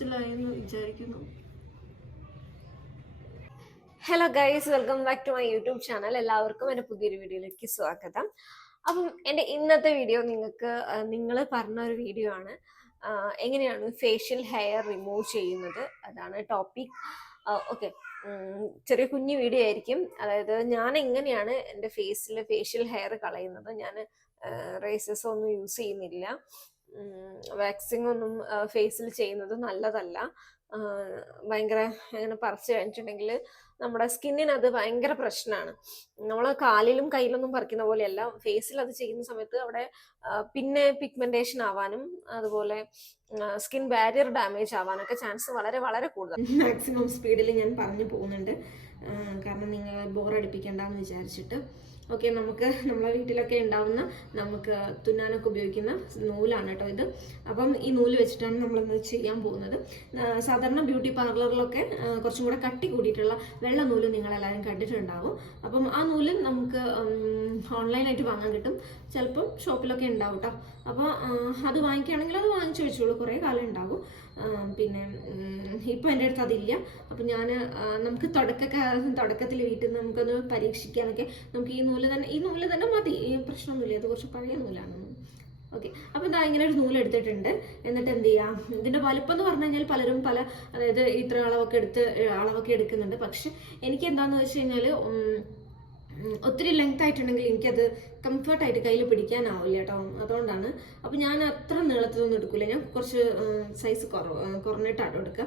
മനസ്സിലായെന്ന് വിചാരിക്കുന്നു. Hello guys, welcome back to my YouTube channel. എല്ലാവർക്കും എൻ്റെ പുതിയൊരു വീഡിയോയിലേക്ക് സ്വാഗതം. അപ്പം എൻ്റെ ഇന്നത്തെ വീഡിയോ നിങ്ങൾ പറഞ്ഞ ഒരു വീഡിയോ ആണ്. എങ്ങനെയാണ് ഫേഷ്യൽ ഹെയർ റിമൂവ് ചെയ്യുന്നത്, അതാണ് ടോപ്പിക്. ഓക്കെ, ചെറിയ കുഞ്ഞു വീഡിയോ ആയിരിക്കും. അതായത് ഞാൻ എങ്ങനെയാണ് എൻ്റെ ഫേഷ്യൽ ഹെയർ കളയുന്നത്. ഞാൻ റേസസ് ഒന്നും യൂസ് ചെയ്യുന്നില്ല. വാക്സിംഗ് ഒന്നും ഫേസിൽ ചെയ്യുന്നത് നല്ലതല്ല. ഭയങ്കര അങ്ങനെ പറിച്ചു കഴിഞ്ഞിട്ടുണ്ടെങ്കിൽ നമ്മുടെ സ്കിന്നിന് അത് ഭയങ്കര പ്രശ്നമാണ്. നമ്മൾ കാലിലും കയ്യിലൊന്നും പറിക്കുന്ന പോലെയല്ല, ഫേസിൽ അത് ചെയ്യുന്ന സമയത്ത് അവിടെ പിന്നെ പിഗ്മെന്റേഷൻ ആവാനും അതുപോലെ സ്കിൻ ബാരിയർ ഡാമേജ് ആവാനൊക്കെ ചാൻസ് വളരെ വളരെ കൂടുതൽ. മാക്സിമം സ്പീഡിൽ ഞാൻ പറഞ്ഞു പോകുന്നുണ്ട്, കാരണം നിങ്ങൾ ബോറടിപ്പിക്കണ്ടെന്ന് വിചാരിച്ചിട്ട്. ഓക്കെ, നമുക്ക് നമ്മളെ വീട്ടിലൊക്കെ ഉണ്ടാവുന്ന നമുക്ക് തുന്നാനൊക്കെ ഉപയോഗിക്കുന്ന നൂലാണ് കേട്ടോ ഇത്. അപ്പം ഈ നൂല് വെച്ചിട്ടാണ് നമ്മളിന്ന് ചെയ്യാൻ പോകുന്നത്. സാധാരണ ബ്യൂട്ടി പാർലറിലൊക്കെ കുറച്ചും കൂടെ കട്ടി കൂടിയിട്ടുള്ള വെള്ള നൂല് നിങ്ങളെല്ലാവരും കണ്ടിട്ടുണ്ടാവും. അപ്പം ആ നൂല് നമുക്ക് ഓൺലൈനായിട്ട് വാങ്ങാൻ കിട്ടും, ചിലപ്പം ഷോപ്പിലൊക്കെ ഉണ്ടാവും കേട്ടോ. അപ്പോൾ അത് വാങ്ങിക്കുകയാണെങ്കിൽ അത് വാങ്ങിച്ചു വെച്ചോളൂ, കുറേ കാലം ഉണ്ടാവും. പിന്നെ ഇപ്പം എൻ്റെ അടുത്ത് അതില്ല. അപ്പം നമുക്ക് തുടക്കത്തിൽ വീട്ടിൽ നിന്ന് നമുക്കൊന്ന് പരീക്ഷിക്കാനൊക്കെ നമുക്ക് ഈ നൂല് തന്നെ മതി, പ്രശ്നമൊന്നുമില്ല. അത് കുറച്ച് പഴയ നൂലാണ്. ഓക്കെ, അപ്പം ഇതാ ഇങ്ങനെ ഒരു നൂല് എടുത്തിട്ടുണ്ട്. എന്നിട്ട് എന്ത് ചെയ്യാം, ഇതിൻ്റെ വലുപ്പം എന്ന് പറഞ്ഞു കഴിഞ്ഞാൽ പലരും അതായത് ഇത്ര അളവൊക്കെ എടുക്കുന്നുണ്ട്. പക്ഷെ എനിക്ക് എന്താണെന്ന് വെച്ച് കഴിഞ്ഞാൽ ഒത്തിരി ലെങ്ത് ആയിട്ടുണ്ടെങ്കിൽ എനിക്കത് കംഫർട്ടായിട്ട് കയ്യിൽ പിടിക്കാനാവില്ല കേട്ടോ. അതുകൊണ്ടാണ്. അപ്പം ഞാൻ അത്ര നീളത്തിലൊന്നും എടുക്കില്ല, ഞാൻ കുറച്ച് സൈസ് കുറഞ്ഞിട്ടാണ് എടുക്കുക.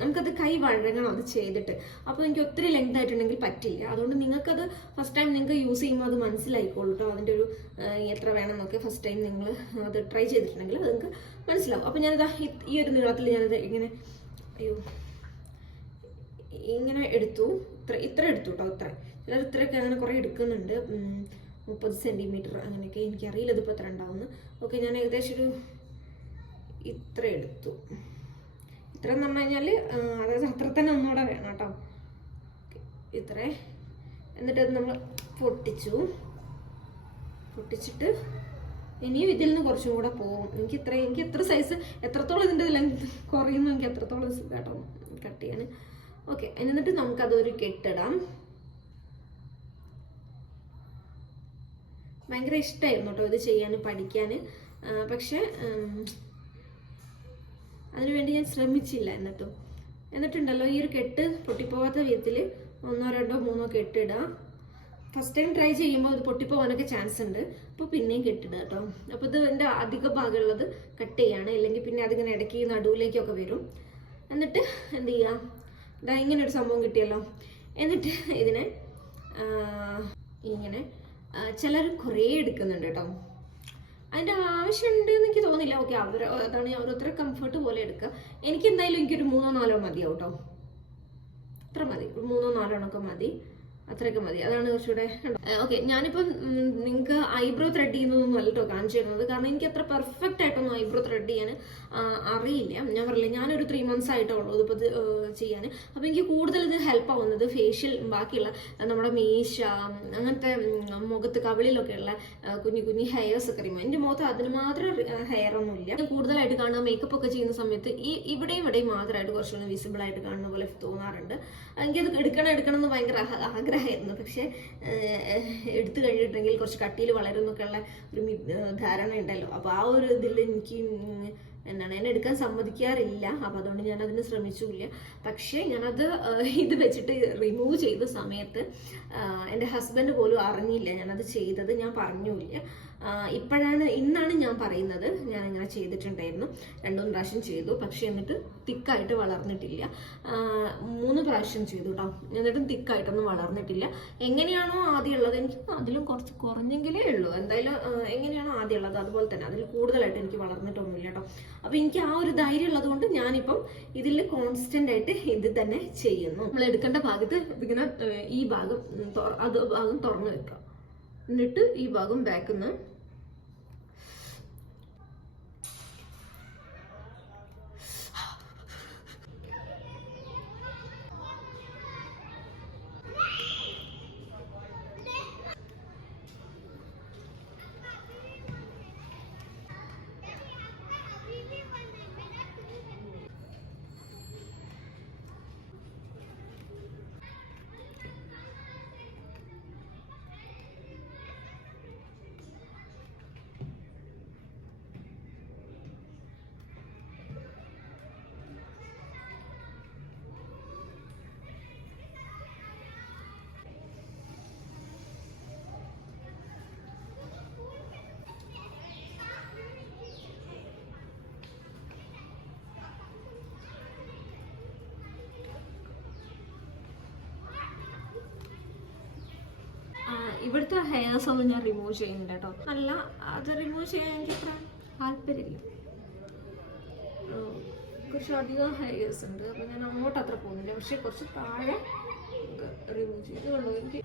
നമുക്കത് കൈ വഴങ്ങണം അത് ചെയ്തിട്ട്. അപ്പോൾ എനിക്ക് ഒത്തിരി ലെങ്ത് ആയിട്ടുണ്ടെങ്കിൽ പറ്റില്ല. അതുകൊണ്ട് നിങ്ങൾക്കത് ഫസ്റ്റ് ടൈം നിങ്ങൾക്ക് യൂസ് ചെയ്യുമ്പോൾ അത് മനസ്സിലായിക്കോളൂ കേട്ടോ. അതിൻ്റെ ഒരു എത്ര വേണമെന്നൊക്കെ ഫസ്റ്റ് ടൈം നിങ്ങൾ അത് ട്രൈ ചെയ്തിട്ടുണ്ടെങ്കിൽ അത് നിങ്ങൾക്ക് മനസ്സിലാവും. അപ്പം ഞാനിതാ ഈ ഒരു നീളത്തിൽ ഞാനത് ഇങ്ങനെ എടുത്തു. ഇത്ര എടുത്തു കേട്ടോ. ചിലർ ഇത്രയൊക്കെ അങ്ങനെ കുറേ എടുക്കുന്നുണ്ട്, 30 സെൻറ്റിമീറ്റർ അങ്ങനെയൊക്കെ. എനിക്കറിയില്ല ഇതിപ്പോൾ എത്ര ഉണ്ടാവുമെന്ന്. ഓക്കെ, ഞാൻ ഏകദേശം ഇത്ര എടുത്തു. ഇത്ര എന്ന് പറഞ്ഞു കഴിഞ്ഞാൽ അതായത് അത്ര തന്നെ ഒന്നുകൂടെ വേണം കേട്ടോ. ഇത്ര. എന്നിട്ട് അത് നമ്മൾ പൊട്ടിച്ചിട്ട് ഇനിയും ഇതിൽ നിന്ന് കുറച്ചും കൂടെ പോകും. എനിക്ക് എത്ര സൈസ് എത്രത്തോളം ഇതിൻ്റെ ലെങ്ത് കുറയുന്നു എനിക്ക് എത്രത്തോളം കേട്ടോ കട്ട് ചെയ്യാൻ. ഓക്കെ, എന്നിട്ട് നമുക്കതൊരു കെട്ടിടാം. ഭയങ്കര ഇഷ്ടമായിരുന്നു കേട്ടോ ഇത് ചെയ്യാൻ, പഠിക്കാൻ. പക്ഷെ അതിനുവേണ്ടി ഞാൻ ശ്രമിച്ചില്ല. എന്നിട്ടുണ്ടല്ലോ ഈ ഒരു കെട്ട് പൊട്ടിപ്പോവാത്ത വിധത്തിൽ 1, 2, 3 കെട്ടിടുക. ഫസ്റ്റ് ടൈം ട്രൈ ചെയ്യുമ്പോൾ ഇത് പൊട്ടിപ്പോവാനൊക്കെ ചാൻസ് ഉണ്ട്. അപ്പോൾ പിന്നെയും കെട്ടിടുക കേട്ടോ. അപ്പോൾ ഇത് എൻ്റെ അധിക ഭാഗമുള്ളത് കട്ട് ചെയ്യാണ്, ഇല്ലെങ്കിൽ പിന്നെ അതിങ്ങനെ ഇടയ്ക്ക് നടുവിലേക്കൊക്കെ വരും. എന്നിട്ട് എന്ത് ചെയ്യാം, ഇതാ ഇങ്ങനെ ഒരു സംഭവം കിട്ടിയല്ലോ. എന്നിട്ട് ഇതിനെ ഇങ്ങനെ ചിലർ കുറേ എടുക്കുന്നുണ്ട് കേട്ടോ. അതിൻ്റെ ആവശ്യമുണ്ട് എന്ന് എനിക്ക് തോന്നില്ല. ഓക്കെ, അതാണ് ഓരോരുത്തരെ കംഫർട്ട് പോലെ എടുക്കുക. എനിക്ക് എന്തായാലും എനിക്കൊരു 3 or 4 മതിയാവും കേട്ടോ. അത്ര മതി, 3 or 4 മതി, അത്രയൊക്കെ മതി. അതാണ് കുറച്ചുകൂടെ. ഓക്കെ, ഞാനിപ്പം നിങ്ങൾക്ക് ഐബ്രോ ത്രെഡ് ചെയ്യുന്നതൊന്നും അല്ല കേട്ടോ കാണിച്ചു തരുന്നത്, കാരണം എനിക്ക് അത്ര പെർഫെക്റ്റ് ആയിട്ടൊന്നും ഐബ്രോ ത്രെഡ് ചെയ്യാൻ അറിയില്ല. ഞാൻ പറഞ്ഞില്ല, ഞാനൊരു 3 months ആയിട്ടുള്ളൂ ഇതിപ്പോൾ ഇത് ചെയ്യാൻ. അപ്പോൾ എനിക്ക് കൂടുതൽ ഇത് ഹെൽപ്പ് ആവുന്നത് ഫേഷ്യൽ, ബാക്കിയുള്ള നമ്മുടെ മീശ, അങ്ങനത്തെ മുഖത്ത് കവിളിലൊക്കെ ഉള്ള കുഞ്ഞു ഹെയർസ് ഒക്കെ അറിയുമ്പോൾ എൻ്റെ മുഖത്ത് അതിന് മാത്രം ഹെയർ ഒന്നുമില്ല. കൂടുതലായിട്ട് കാണുക മേക്കപ്പ് ഒക്കെ ചെയ്യുന്ന സമയത്ത് ഇവിടെയും മാത്രമായിട്ട് കുറച്ചുകൂടി വിസിബിൾ ആയിട്ട് കാണുന്ന പോലെ തോന്നാറുണ്ട്. എനിക്കത് എടുക്കണം എന്ന് ഭയങ്കര ആഗ്രഹമായിരുന്നു. പക്ഷെ എടുത്തു കഴിഞ്ഞിട്ടുണ്ടെങ്കിൽ കുറച്ച് കട്ടിയിൽ വളരും എന്നൊക്കെയുള്ള ഒരു ധാരണ ഉണ്ടല്ലോ. അപ്പോൾ ആ ഒരു ഇതിൽ എനിക്ക് എന്നെ എടുക്കാൻ സമ്മതിക്കാറില്ല. അപ്പോൾ അതുകൊണ്ട് ഞാനതിന് ശ്രമിച്ചില്ല. പക്ഷേ ഞാനത് ഇത് വെച്ചിട്ട് റിമൂവ് ചെയ്ത സമയത്ത് എൻ്റെ ഹസ്ബൻഡ് പോലും അറിഞ്ഞില്ല ഞാനത് ചെയ്തത്, ഞാൻ പറഞ്ഞില്ല. ഇന്നാണ് ഞാൻ പറയുന്നത് ഞാൻ ഇങ്ങനെ ചെയ്തിട്ടുണ്ടായിരുന്നു. 2-3 പ്രാവശ്യം ചെയ്തു, പക്ഷെ എന്നിട്ട് തിക്കായിട്ട് വളർന്നിട്ടില്ല. 3 പ്രാവശ്യം ചെയ്തു കേട്ടോ, എന്നിട്ടും തിക്കായിട്ടൊന്നും വളർന്നിട്ടില്ല. എങ്ങനെയാണോ ആദ്യം ഉള്ളത്, എനിക്ക് അതിലും കുറച്ച് കുറഞ്ഞെങ്കിലേ ഉള്ളൂ. എന്തായാലും എങ്ങനെയാണോ ആദ്യം ഉള്ളത് അതുപോലെ തന്നെ, അതിൽ കൂടുതലായിട്ട് എനിക്ക് വളർന്നിട്ടൊന്നുമില്ല കേട്ടോ. അപ്പോൾ എനിക്ക് ആ ഒരു ധൈര്യം ഉള്ളത് കൊണ്ട് ഞാനിപ്പം ഇതിൽ കോൺസ്റ്റന്റ് ആയിട്ട് ഇത് തന്നെ ചെയ്യുന്നു. നമ്മൾ എടുക്കേണ്ട ഭാഗത്ത് ഇങ്ങനെ ഈ ഭാഗം തുറന്നു വെക്കാം. എന്നിട്ട് ഈ ഭാഗം ബാക്കിൽ ഇപ്പോഴത്തെ ഹെയർസ് ഒന്നും ഞാൻ റിമൂവ് ചെയ്യുന്നില്ല കേട്ടോ. അല്ല, അത് റിമൂവ് ചെയ്യാൻ എനിക്ക് അത്ര താല്പര്യമില്ല. കുറച്ചധികം ഹെയർസ് ഉണ്ട്, അപ്പം ഞാൻ അങ്ങോട്ട് അത്ര പോകുന്നില്ല. പക്ഷെ കുറച്ച് താഴെ റിമൂവ് ചെയ്തുള്ളൂ. എനിക്ക്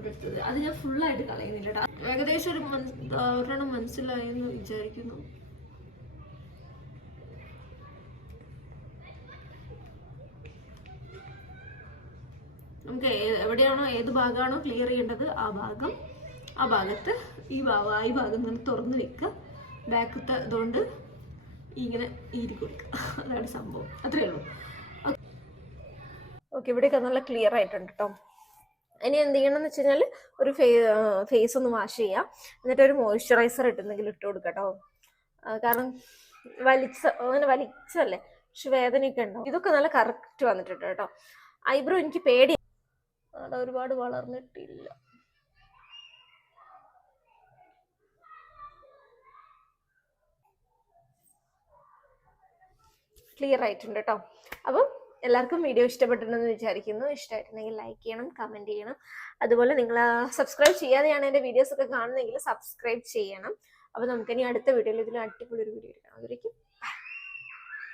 എടുത്തത് അത് ഞാൻ ഫുള്ളായിട്ട് കളയുന്നില്ല കേട്ടോ. ഏകദേശം ഒരെണ്ണം മനസ്സിലായെന്ന് വിചാരിക്കുന്നു. നമുക്ക് എവിടെയാണോ ഏത് ഭാഗമാണോ ക്ലിയർ ചെയ്യേണ്ടത് ആ ഭാഗത്ത് ഈ ഭാഗം ഇങ്ങനെ തുറന്ന് വെക്കുക. ബാക്കത്തെ ഇതുകൊണ്ട് ഇങ്ങനെ ഈരി കൊടുക്കുക. അതാണ് സംഭവം. അത്രയേ ഉള്ളൂ. ഓക്കെ, ഇവിടെയൊക്കെ നല്ല ക്ലിയർ ആയിട്ടുണ്ട് കേട്ടോ. ഇനി എന്ത് ചെയ്യണം എന്ന് വെച്ച് കഴിഞ്ഞാൽ ഒരു ഫേസ് ഒന്ന് വാഷ് ചെയ്യാം, എന്നിട്ട് ഒരു മോയ്സ്ചറൈസർ ഇട്ടെന്തെങ്കിലും ഇട്ട് കൊടുക്കാം കേട്ടോ. കാരണം അങ്ങനെ വലിച്ചല്ലേ, പക്ഷെ വേദനയൊക്കെ ഉണ്ടാവും. ഇതൊക്കെ നല്ല കറക്റ്റ് വന്നിട്ടുണ്ട് കേട്ടോ. ഐബ്രോ എനിക്ക് പേടി, അവിടെ ഒരുപാട് വളർന്നിട്ടില്ല. ക്ലിയർ ആയിട്ടുണ്ട് കേട്ടോ. അപ്പം എല്ലാവർക്കും വീഡിയോ ഇഷ്ടപ്പെട്ടിട്ടുണ്ടെന്ന് വിചാരിക്കുന്നു. ഇഷ്ടമായിട്ടുണ്ടെങ്കിൽ ലൈക്ക് ചെയ്യണം, കമൻറ്റ് ചെയ്യണം. അതുപോലെ നിങ്ങൾ സബ്സ്ക്രൈബ് ചെയ്യാതെയാണ് എൻ്റെ വീഡിയോസ് ഒക്കെ കാണുന്നതെങ്കിൽ സബ്സ്ക്രൈബ് ചെയ്യണം. അപ്പോൾ നമുക്കിനി അടുത്ത വീഡിയോയിൽ ഇതിൽ അടിപൊളി ഒരു വീഡിയോ എടുക്കണം. അതിലേക്ക്